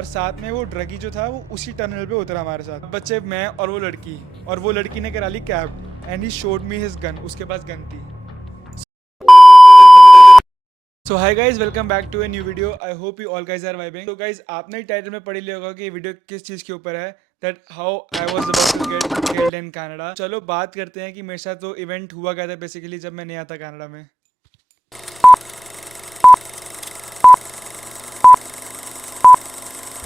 और साथ में वो ड्रगी जो था वो उसी टनल पे उतरा हमारे साथ। बच्चे, मैं और वो लड़की ने करा ली cab and he showed me his gun. उसके पास गन थी। So hi guys, welcome back to a new video. I hope you all guys are vibing. तो गाइज, आपने टाइटल में पढ़ लिया होगा कि ये वीडियो किस चीज़ के ऊपर है, that how I was about to get killed in Canada. चलो बात करते हैं कि मेरे साथ वो इवेंट हुआ क्या था बेसिकली जब मैं नया था कनाडा में।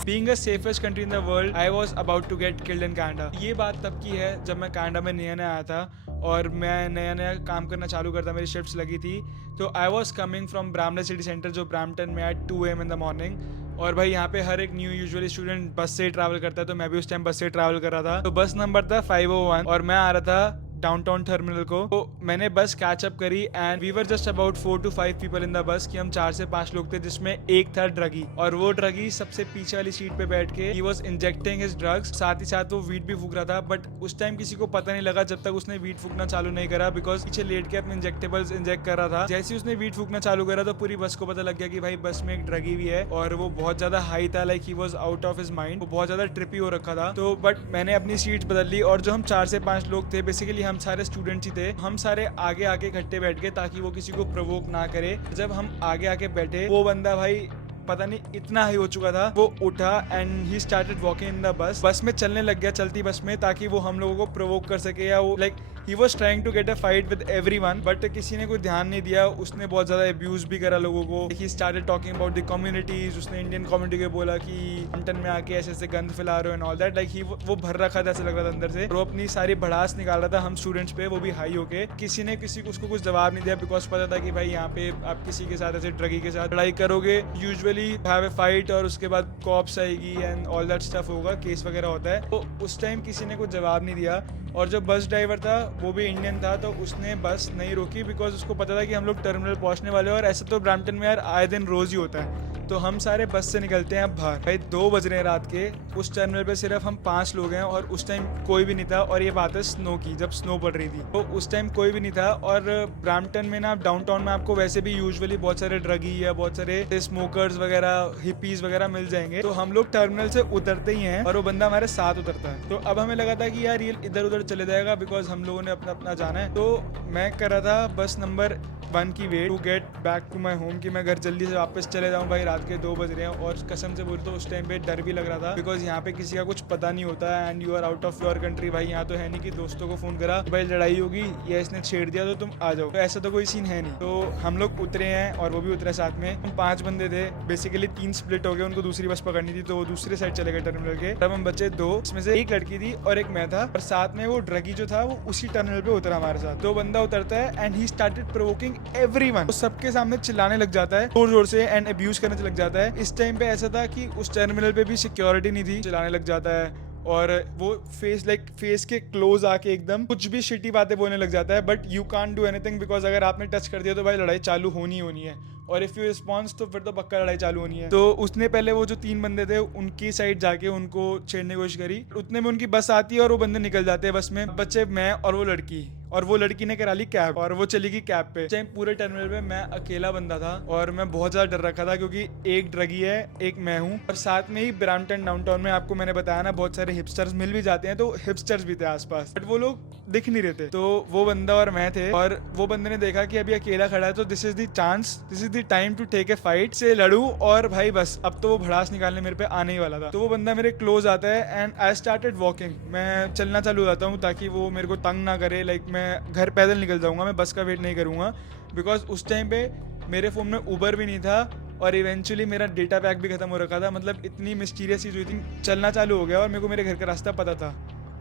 Being the safest country in the world, I was about to get killed in Canada. ये बात तब की है जब मैं कनाडा में नया नया आया था और मैं नया नया काम करना चालू करता, मेरी शिफ्ट्स लगी थी। तो I was coming from Brampton city centre, जो ब्रामटन में at 2 AM in the morning. और भाई यहाँ पे हर एक न्यू यूजुअली स्टूडेंट बस से ट्रैवल करता है, तो मैं भी उस टाइम बस से ट्रैवल कर रहा था। तो बस नंबर था 501 और मैं आ रहा था डाउनटाउन टर्मिनल को। तो मैंने बस कैच अप करी and we were just about 4 to 5 people in the bus, कि हम 4 से 5 लोग थे, जिसमें एक था ड्रगी। और वो ड्रगी सबसे पीछे वाली सीट पे बैठ के he was injecting his drugs, साथ ही साथ वो वीट भी फूक रहा था। बट उस टाइम किसी को पता नहीं लगा जब तक उसने वीट फूकना चालू नहीं करा, बिकॉज पीछे लेट के अपने इंजेक्टेबल्स इंजेक्ट कर रहा था। जैसे ही उसने वीट फूकना चालू करा तो पूरी बस को पता लग गया कि भाई बस में एक ड्रगी भी है, और वो बहुत ज्यादा हाई था, like he was out of his mind. वो बहुत ज्यादा ट्रिपी हो रखा था। तो बट मैंने अपनी सीट बदल ली, और जो हम 4 से 5 लोग थे, बेसिकली हम सारे स्टूडेंट्स ही थे, हम सारे आगे आके इकट्ठे बैठ गए ताकि वो किसी को प्रोवोक ना करे। जब हम आगे आके बैठे, वो बंदा भाई पता नहीं इतना हाई हो चुका था, वो उठा and he started walking in the बस में चलने लग गया, चलती बस में, ताकि वो हम लोगों को प्रोवोक कर सके, या वो like he was trying to get a fight with everyone. But किसी ने कोई ध्यान नहीं दिया, उसने बहुत ज्यादा अब्यूज भी करा लोगों को। He started talking about the communities, उसने इंडियन कम्युनिटी को बोला कि ब्रैम्पटन में आके ऐसे ऐसे गंद फैला रहे हो and all that. Like he वो भर रखा था, ऐसा लग रहा था अंदर से, और वो अपनी सारी भड़ास निकाल रहा था हम स्टूडेंट्स पे, वो भी हाई होके। किसी ने किसी को उसको कुछ जवाब नहीं दिया, बिकॉज पता था कि भाई यहाँ पे आप किसी के साथ ऐसे ड्रगी के साथ लड़ाई करोगे, यूजुअली हैव ए फाइट, और उसके बाद कॉप्स आएगी एंड ऑल दैट स्टफ होगा, केस वगैरह होता है। तो उस टाइम किसी ने कुछ जवाब नहीं दिया। और जो बस ड्राइवर था वो भी इंडियन था, तो उसने बस नहीं रोकी, बिकॉज उसको पता था कि हम लोग टर्मिनल पहुंचने वाले हैं, और ऐसा तो ब्रैम्पटन में यार आए दिन रोज ही होता है। तो हम सारे बस से निकलते हैं अब बाहर। भाई 2 बज रहे हैं रात के, उस टर्मिनल पे सिर्फ हम 5 लोग हैं, और उस टाइम कोई भी नहीं था। और ये बात है स्नो की, जब स्नो पड़ रही थी, तो उस टाइम कोई भी नहीं था। और ब्रैम्पटन में ना, डाउनटाउन में आपको वैसे भी यूजुअली बहुत सारे ड्रगी या बहुत सारे स्मोकर्स वगैरह, हिपीज वगैरह मिल जाएंगे। तो हम लोग टर्मिनल से उतरते ही हैं और वो बंदा हमारे साथ उतरता है। तो अब हमें लगा था कि यार ये इधर उधर चले जाएगा, बिकॉज हम लोगों ने अपना अपना जाना है। तो मैं कर रहा था बस नंबर 1 की wait to get back to my home, कि मैं घर जल्दी से वापस चले जाऊँ। भाई रात के 2 बज रहे हैं, और कसम से बोल तो उस टाइम पे डर भी लग रहा था, बिकॉज यहाँ पे किसी का कुछ पता नहीं होता है and you are out of your country. भाई यहाँ तो है नहीं कि दोस्तों को फोन करा भाई लड़ाई होगी या इसने छेड़ दिया तो तुम आ जाओ, तो ऐसा तो कोई सीन है नहीं। तो हम लोग उतरे हैं और वो भी उतरे साथ में। हम 5 बंदे थे, बेसिकली 3 स्प्लिट हो गए, उनको दूसरी बस पकड़नी थी, तो वो दूसरे साइड चले गए टर्मिनल के। तब हम बचे 2, इसमें से एक लड़की थी और एक मैं था, और साथ में वो ड्रगी जो था वो उसी टर्मिनल पे उतरा हमारे साथ। तो बंदा उतरता है and he started provoking everyone, सबके सामने चिल्लाने लग जाता है जोर जोर से एंड अब्यूज करने लग जाता है। इस टाइम पे ऐसा था कि उस टर्मिनल पे भी सिक्योरिटी नहीं थी, चिल्लाने लग जाता है, और वो फेस के क्लोज आके एकदम कुछ भी शिटी बातें बोलने लग जाता है। But you can't do anything, because अगर आपने टच कर दिया तो भाई लड़ाई चालू होनी होनी है, और इफ यू रिस्पॉन्स तो फिर तो पक्का लड़ाई चालू होनी है। तो उसने पहले वो जो 3 बंदे थे उनकी साइड जाके उनको छेड़ने की कोशिश करी। उतने में उनकी बस आती है और वो बंदे निकल जाते हैं बस में, बच्चे मैं और वो लड़की ने करा ली कैब, और वो चली गई कैब पे। टाइम पूरे टर्मिनल पे मैं अकेला बंदा था, और मैं बहुत ज्यादा डर रखा था, क्योंकि एक ड्रगी है, एक मैं हूँ, और साथ में ही ब्रैम्पटन डाउनटाउन में आपको मैंने बताया ना बहुत सारे हिपस्टर्स मिल भी जाते हैं, तो हिपस्टर्स भी थे आसपास, बट वो लोग दिख नहीं रहे थे। तो वो बंदा और मैं थे, और वो बंदे ने देखा कि अभी अकेला खड़ा है, तो this is the chance, this is the time to take a fight, से लड़ू। और भाई बस अब तो वो भड़ास निकालने मेरे पे आने ही वाला था। तो वो बंदा मेरे क्लोज आता है एंड आई स्टार्टेड वॉकिंग, मैं चलना चालू हो जाता हूँ ताकि वो मेरे को तंग ना करे। लाइक मैं घर पैदल निकल जाऊंगा, मैं बस का वेट नहीं करूंगा, बिकॉज उस टाइम पे मेरे फोन में उबर भी नहीं था, और इवेंचुअली मेरा डेटा पैक भी खत्म हो रखा था। मतलब इतनी मिस्टीरियस चीज हुई थी, चलना चालू हो गया और मेरे को मेरे घर का रास्ता पता था।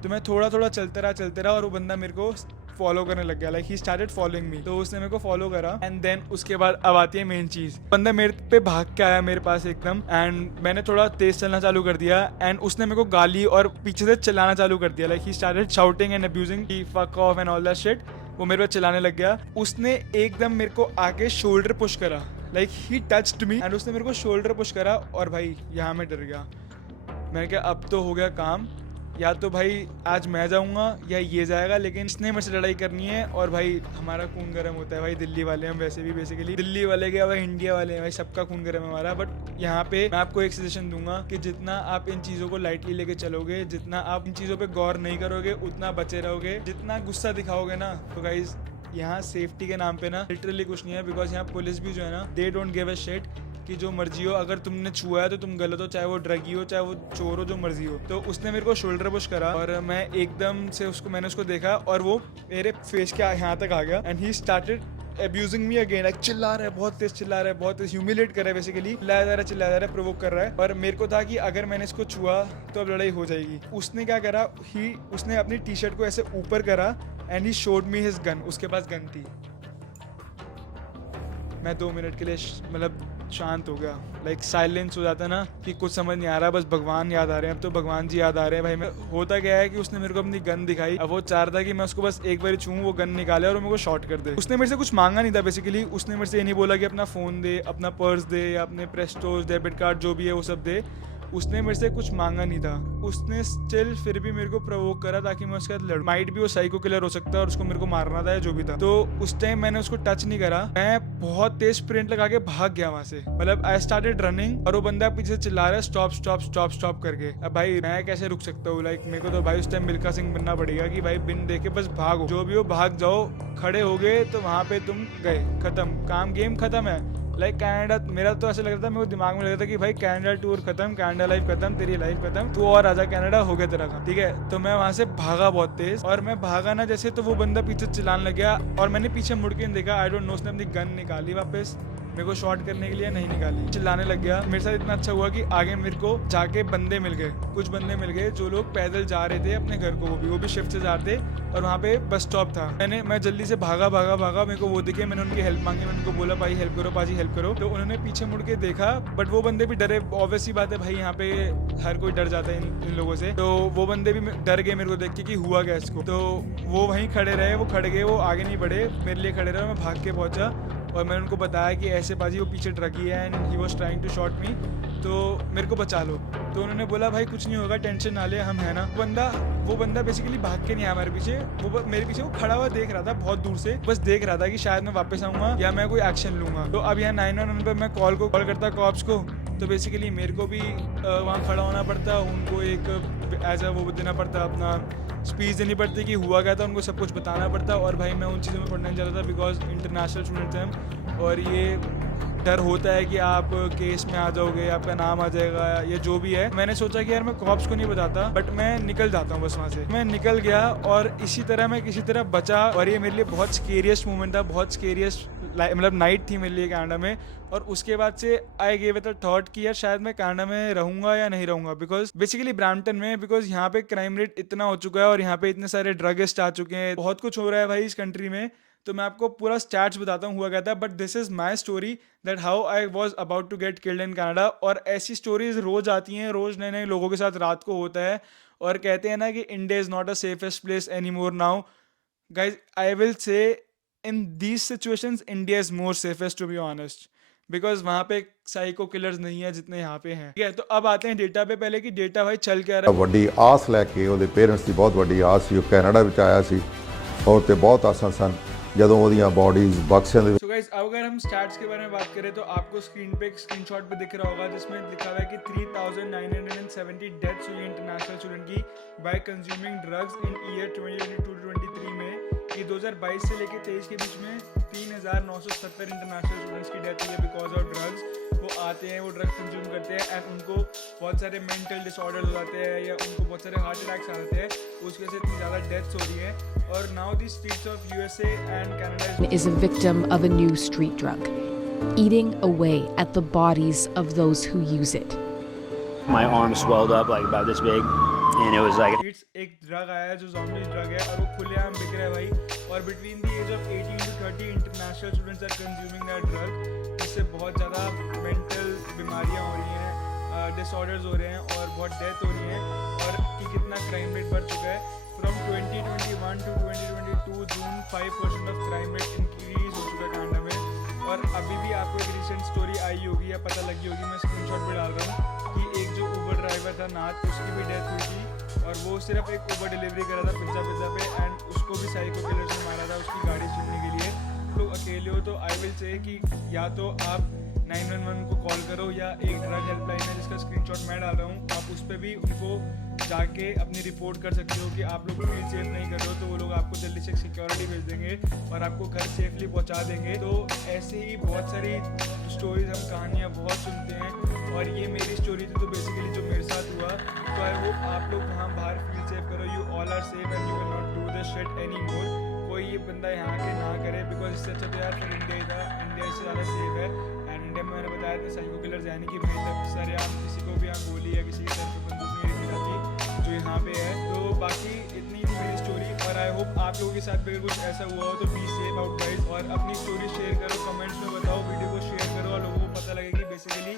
तो मैं थोड़ा थोड़ा चलता रहा, और वो बंदा मेरे को फॉलो करने लग गया, like he started following me. तो उसने मेरे को फॉलो करा, एंड देन उसके बाद अब आती है मेन चीज। बंदा मेरे पे भाग के आया मेरे पास एकदम, एंड मैंने थोड़ा तेज चलना चालू कर दिया, एंड उसने मेरे को गाली और पीछे से चिल्लाना चालू कर दिया, like he started shouting and abusing कि fuck off and all that shit. वो मेरे पे चिल्लाने लग गया। उसने एकदम मेरे को आके शोल्डर पुश करा, like he touched me, and उसने मेरे को शोल्डर पुश करा, और भाई यहाँ मैं डर गया। मैंने कहा अब तो हो गया काम, या तो भाई आज मैं जाऊंगा या ये जाएगा, लेकिन इसने मेरे से लड़ाई करनी है। और भाई हमारा खून गर्म होता है भाई, दिल्ली वाले हम वैसे भी बेसिकली दिल्ली वाले क्या भाई इंडिया वाले हैं भाई, सबका खून गर्म है हमारा। बट यहाँ पे मैं आपको एक सजेशन दूंगा कि जितना आप इन चीजों को लाइटली लेके चलोगे, जितना आप इन चीजों पे गौर नहीं करोगे, उतना बचे रहोगे। जितना गुस्सा दिखाओगे ना, तो गाइस यहाँ सेफ्टी के नाम पे ना लिटरली कुछ नहीं है। बिकॉज यहाँ पुलिस भी जो है ना, they don't give a shit कि जो मर्जी हो, अगर तुमने छुआ है तो तुम गलत हो, चाहे वो ड्रगी हो, चाहे वो चोर हो, जो मर्जी हो। तो उसने मेरे को शोल्डर पुश करा और मैं एकदम से मैंने उसको देखा और वो मेरे फेस के यहाँ तक आ गया and he started abusing me again, like चिल्ला रहा है, बहुत तेज चिल्ला रहा है, बहुत तेज ह्यूमिलेट कर रहा है, बेसिकली चिल्लाया जा रहा है, प्रोवोक कर रहा है। और मेरे को था कि अगर मैंने इसको छुआ तो अब लड़ाई हो जाएगी। उसने क्या करा, उसने अपनी टी शर्ट को ऐसे ऊपर करा and he showed me his gun. उसके पास गन थी। मैं 2 मिनट के लिए मतलब शांत हो गया, लाइक साइलेंस हो जाता है ना कि कुछ समझ नहीं आ रहा, बस भगवान याद आ रहे हैं। अब तो भगवान जी याद आ रहे हैं भाई। मैं होता क्या है कि उसने मेरे को अपनी गन दिखाई। अब वो चाह रहा था कि मैं उसको बस एक बार छूऊं, वो गन निकाले और मेरे को शॉट कर दे। उसने मेरे से कुछ मांगा नहीं था बेसिकली। उसने मेरे से ये नहीं बोला कि अपना फोन दे, अपना पर्स दे, या अपने प्रेस्टोज डेबिट कार्ड जो भी है वो सब दे। उसने मेरे से कुछ मांगा नहीं था। उसने स्टिल फिर भी मेरे को प्रोवोक करा ताकि मैं उसके साथ लड़ूं। माइट भी वो साइको किलर हो सकता है और उसको मेरे को मारना था या जो भी था। तो उस टाइम मैंने उसको टच नहीं करा। मैं बहुत तेज स्प्रिंट लगा के भाग गया वहां से। मतलब आई स्टार्टेड रनिंग और वो बंदा पीछे से चिल्ला रहा है स्टॉप स्टॉप स्टॉप स्टॉप करके। अब भाई मैं कैसे रुक सकता हूँ? लाइक मेरे को तो भाई उस टाइम मिल्खा सिंह बनना पड़ेगा कि भाई बिन देखे बस भागो, जो भी हो भाग जाओ। खड़े हो गए तो वहां पे तुम गए, खत्म काम, गेम खत्म है। लाइक कनाडा, मेरा तो ऐसा लग रहा था, मेरे को दिमाग में लग रहा था कि भाई कनाडा टूर खत्म, कनाडा लाइफ खत्म, तेरी लाइफ खत्म, तू और आजा कनाडा, हो गया तेरा काम, ठीक है। तो मैं वहां से भागा बहुत तेज और मैं भागा ना जैसे, तो वो बंदा पीछे चिल्लाने लग गया और मैंने पीछे मुड़ के देखा। आई डोंट नो उसने अपनी गन निकाली वापस मेरे को शॉट करने के लिए, नहीं निकाली, चिल्लाने लग गया। मेरे साथ इतना अच्छा हुआ कि आगे मेरे को जाके बंदे मिल गए, कुछ बंदे मिल गए जो लोग पैदल जा रहे थे अपने घर को, वो भी शिफ्ट से जा रहे थे और वहाँ पे बस स्टॉप था। मैं जल्दी से भागा, मेरे को वो दिखे, मैंने उनकी हेल्प मांगी, मैंने उनको बोला भाई हेल्प करो, पाजी हेल्प करो। तो उन्होंने पीछे मुड़ के देखा, बट वो बंदे भी डरे। ऑब्वियस ही बात है भाई, यहाँ पे हर कोई डर जाता है इन लोगों से। तो वो बंदे भी डर गए मेरे को देख के कि हुआ क्या इसको। तो वो वहीं खड़े रहे, वो खड़े गए, वो आगे नहीं बढ़े, मेरे लिए खड़े रहे। मैं भाग के पहुंचा और मैंने उनको बताया कि ऐसे बाजी वो पीछे ड्रगी है and he was trying to shot me, तो मेरे को बचा लो। तो उन्होंने बोला भाई कुछ नहीं होगा, टेंशन ना ले, हम है ना। वो बंदा बेसिकली भाग के नहीं आया मेरे पीछे, वो मेरे पीछे वो खड़ा हुआ देख रहा था बहुत दूर से, बस देख रहा था कि शायद मैं वापस आऊंगा या मैं कोई एक्शन लूंगा। तो अब यहाँ 911 पे मैं कॉल करता कॉप्स को। तो बेसिकली मेरे को भी वहाँ खड़ा होना पड़ता, उनको एक एज वो देना पड़ता, अपना स्पीच देनी पड़ती कि हुआ क्या था, उनको सब कुछ बताना पड़ता। और भाई मैं उन चीज़ों में पढ़ना नहीं चाहता था बिकॉज इंटरनेशनल स्टूडेंट हैं हम, और ये डर होता है कि आप केस में आ जाओगे, आपका नाम आ जाएगा या जो भी है। मैंने सोचा कि यार मैं कॉप्स को नहीं बताता, बट मैं निकल जाता हूँ बस वहाँ से। मैं निकल गया और इसी तरह मैं किसी तरह बचा। और ये मेरे लिए बहुत स्केरियस्ट मोमेंट था, बहुत स्केरियस्ट मतलब नाइट थी मेरे लिए कनाडा में। और उसके बाद से I gave it a thought कि यार शायद मैं कनाडा में रहूंगा या नहीं रहूंगा, बिकॉज बेसिकली ब्रैम्पटन में, बिकॉज यहाँ पे क्राइम रेट इतना हो चुका है और यहाँ पे इतने सारे ड्रगिस्ट आ चुके हैं, बहुत कुछ हो रहा है भाई इस कंट्री में। तो मैं आपको पूरा स्टैट्स बताता हूँ हुआ क्या था, but this is my story that how I was about to get killed in Canada. और ऐसी स्टोरीज रोज आती हैं, रोज नए नए लोगों के साथ रात को होता है। और कहते हैं ना कि India is not a safest place any more now. Guys I will say in these situations India is more safest to be honest, because वहाँ पे साइको किलर्स नहीं है जितने यहाँ पे हैं, ठीक है। तो अब आते हैं डेटा पे, पहले कि डेटा भाई चल क्या रहा है। ਵੱਡੀ ਆਸ ਲੈ ਕੇ ਉਹਦੇ ਪੇਰੈਂਟਸ ਦੀ ਬਹੁਤ ਵੱਡੀ ਆਸ ਸੀ, ਉਹ ਕੈਨੇਡਾ ਵਿੱਚ ਆਇਆ ਸੀ ਔਰ ਤੇ ਬਹੁਤ ਆਸਾਂ ਸਨ ਜਦੋਂ ਉਹਦੀਆਂ ਬੋਡੀਜ਼ ਬਕਸਿਆਂ ਦੇ So guys, अब अगर हम स्टैट्स के बारे में बात करें तो आपको स्क्रीन पे एक स्क्रीनशॉट पे दिख रहा होगा जिसमें लिखा हुआ है कि 3970 डेथ्स हुई इंटरनेशनल स्टूडेंट की bye consuming drugs in year 2022-23 में। ये 2022 से लेकर 23 के बीच में 3970 इंटरनेशनल स्टूडेंट्स की डेथ हुई है बिकॉज ऑफ ड्रग्स। वो आते हैं, वो ड्रग्स कंज्यूम करते हैं एंड उनको बहुत सारे मेंटल डिसऑर्डर्स हो जाते हैं या उनको बहुत सारे हार्ट अटैक्स आ जाते हैं, उसकी वजह से इतनी ज़्यादा डेथ्स हो रही हैं। और now the streets of USA and Canada is a victim of a new street drug, eating away at the bodies of those who use it. My arm swelled up like about this big, and it was like एक drug आया है जो zombie drug है और वो खुलेआम बिक रहा है भाई। और between the age of 18 to 30 international students are consuming that drug, जिससे बहुत ज़्यादा मेंटल बीमारियाँ हो रही हैं, डिसऑर्डर्स हो रहे हैं और बहुत डेथ हो रही हैं। और कि कितना क्राइम रेट बढ़ चुका है from 2021 to 2022 June 5% of crime rate increase हो चुका है कनाडा में। और अभी भी आपको एक रिसेंट स्टोरी आई होगी या पता लगी होगी, मैं स्क्रीनशॉट पे डाल रहा हूँ कि एक जो उबर ड्राइवर था नाथ, उसकी भी डेथ हुई थी और वो सिर्फ एक ऊबर डिलीवरी कर रहा था पिज़्ज़ा पे, एंड उसको भी साइको किलर्स ने मारा था उसकी गाड़ी छीनने के लिए। तो अकेले हो तो आई विल से कि या तो आप 911 को कॉल करो, या एक ड्रग हेल्पलाइन है जिसका स्क्रीनशॉट मैं डाल रहा हूँ, आप उस पर भी उनको जाके अपनी रिपोर्ट कर सकते हो कि आप लोग फील सेफ नहीं कर रहे हो, तो वो लोग आपको जल्दी से सिक्योरिटी भेज देंगे और आपको घर सेफली पहुंचा देंगे। तो ऐसे ही बहुत सारी स्टोरीज, हम कहानियाँ बहुत सुनते हैं, और ये मेरी स्टोरी थी तो बेसिकली जो मेरे साथ हुआ। तो आई होप आप लोग वहाँ बाहर फील सेफ करो। You all are safe and you can not do this shit any more. कोई ये बंदा यहाँ के ना करे, बिकॉज इससे अच्छा तो यार फिर इंडिया था, इंडिया से ज़्यादा सेफ है। एंड इंडिया में मैंने बताया था साइको किलर्स यानी कि भाई तक सरेआम किसी को भी यहाँ गोली या किसी के सर पे बंदूक नहीं रखी जाती जो यहाँ पे है। तो बाकी इतनी थी मेरी स्टोरी, और आई होप आप लोगों के साथ भी अगर कुछ ऐसा हुआ हो तो बी सेफ आउट गाइस, और अपनी स्टोरी शेयर करो, कमेंट्स में बताओ, वीडियो को शेयर करो, और लोगों को पता लगे कि basically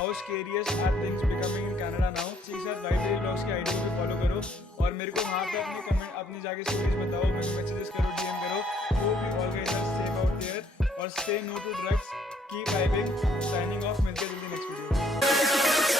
how serious are things becoming in Canada now. इसी के साथ वाइट ब्लॉग्स की आईडी को भी फॉलो करो, और मेरे को वहाँ पे अपने कमेंट, अपनी जाके स्टोरीज बताओ, मेरे को मैसेजेस करो, डीएम करो। तो भी all guys are safe out there, और stay no to drugs, keep vibing. Signing off, मिलते हैं जल्दी नेक्स्ट वीडियो।